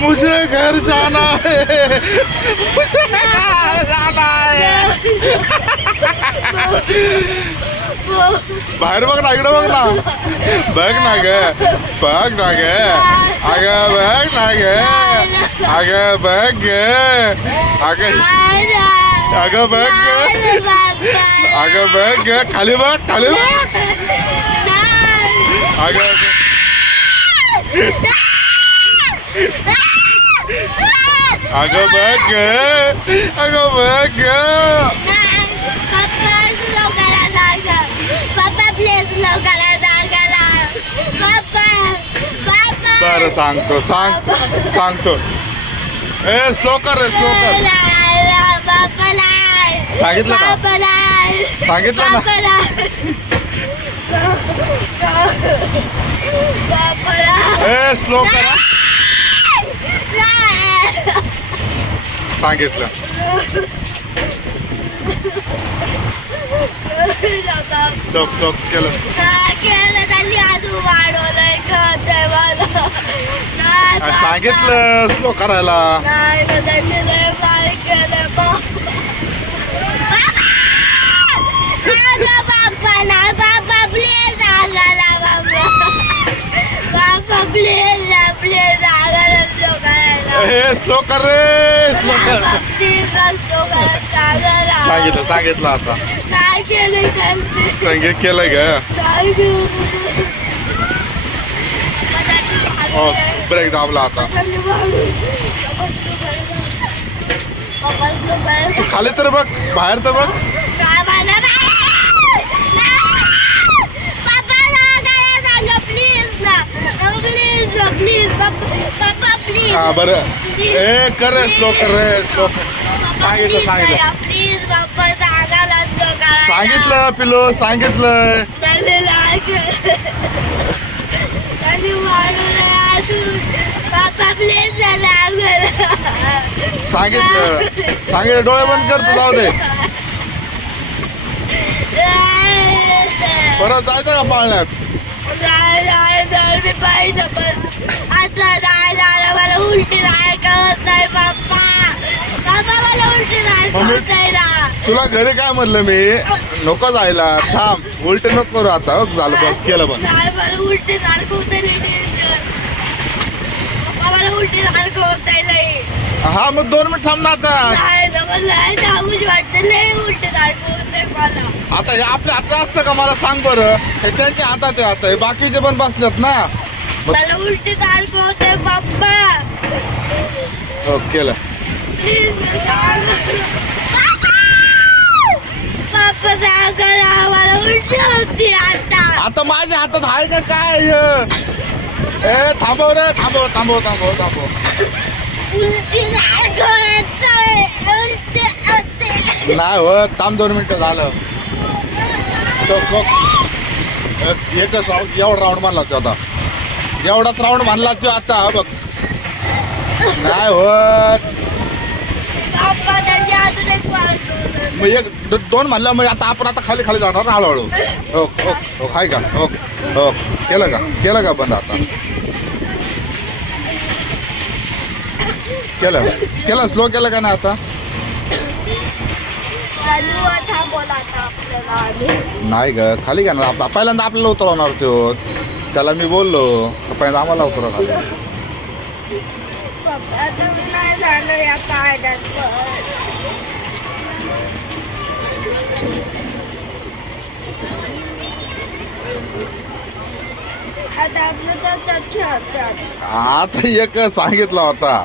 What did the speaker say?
मुझे घर जाना है, मुझे घर जाना है. बाहेर बघ ना, इकडे बघ ना, बघ ना ग, बघ ना ग, अगं बघ ना ग, अगं बघ ग, अगं अगं बघ ग, अगं बघ ग, खाली बघ, खाली बघ, अगं अगं बघ ग, अगं बघ ग. बरं सांगतो, सांगतो. ए स्लो कर रे, स्लो कर. सांगितलं ना, सांगितलं ना. ए स्लो करा, सांगितलं. टोक टोक केलं. सांगितलं स्लो करायला. हे स्लो कर रे, स्लो कर. सांगितलं आता. संगीत केलंय ग. हो ब्रेक दाबला आता. तू खाली तर बघ, बाहेर तर बघ. हा बरं. ए कर रे, स्लो कर रे, स्लो कर. सांगितलं सांगितलं पिलो, सांगितलं. सांगितलं डोळे बंद कर, तू जाऊ दे. परत जायचं का पाळण्यात? मला उलटी नाही करत नाही बाप्पा, मला उलटी नाही. तुला घरी काय म्हणलं मी, नको जायला, थांब, उलट नको करू आता. झालं बघ, केलं बघ. मला उलटी मला उलटी हा मग 2 मिनिट थांब ना आता. आता हे आपल्या हातात असतं का, मला सांग बरं. हे त्यांच्या हातात आहे आता, हे बाकीचे पण बसलेत ना. मला उलटी होते बाप्पा. हो केलं. बाप्पा सांगा, मला उलटी होती आता. आता माझ्या हातात आहे का काय? ए थांबव रे, थांबव थांबव थांबव थांबव. उलटी नाही हो, थांब 2 मिनिटं झालं. एकच एवढा राऊंड मानला तो आता, एवढाच राऊंड मानला तो आता. बघ नाही होत. मग 1-2 म्हणलं, मग आता आपण आता खाली खाली जाणार ना हळूहळू. हो हो हो, हाय का? हो हो, केलं का बंद आता? केलं स्लो केलं का नाही आता? नाही ग, खाली घेणार आपला. पहिल्यांदा आपल्याला उतरवणार तो, त्याला मी बोललो पहिल्यांदा आम्हाला उतरव खाली. आता आता एक सांगितला होता.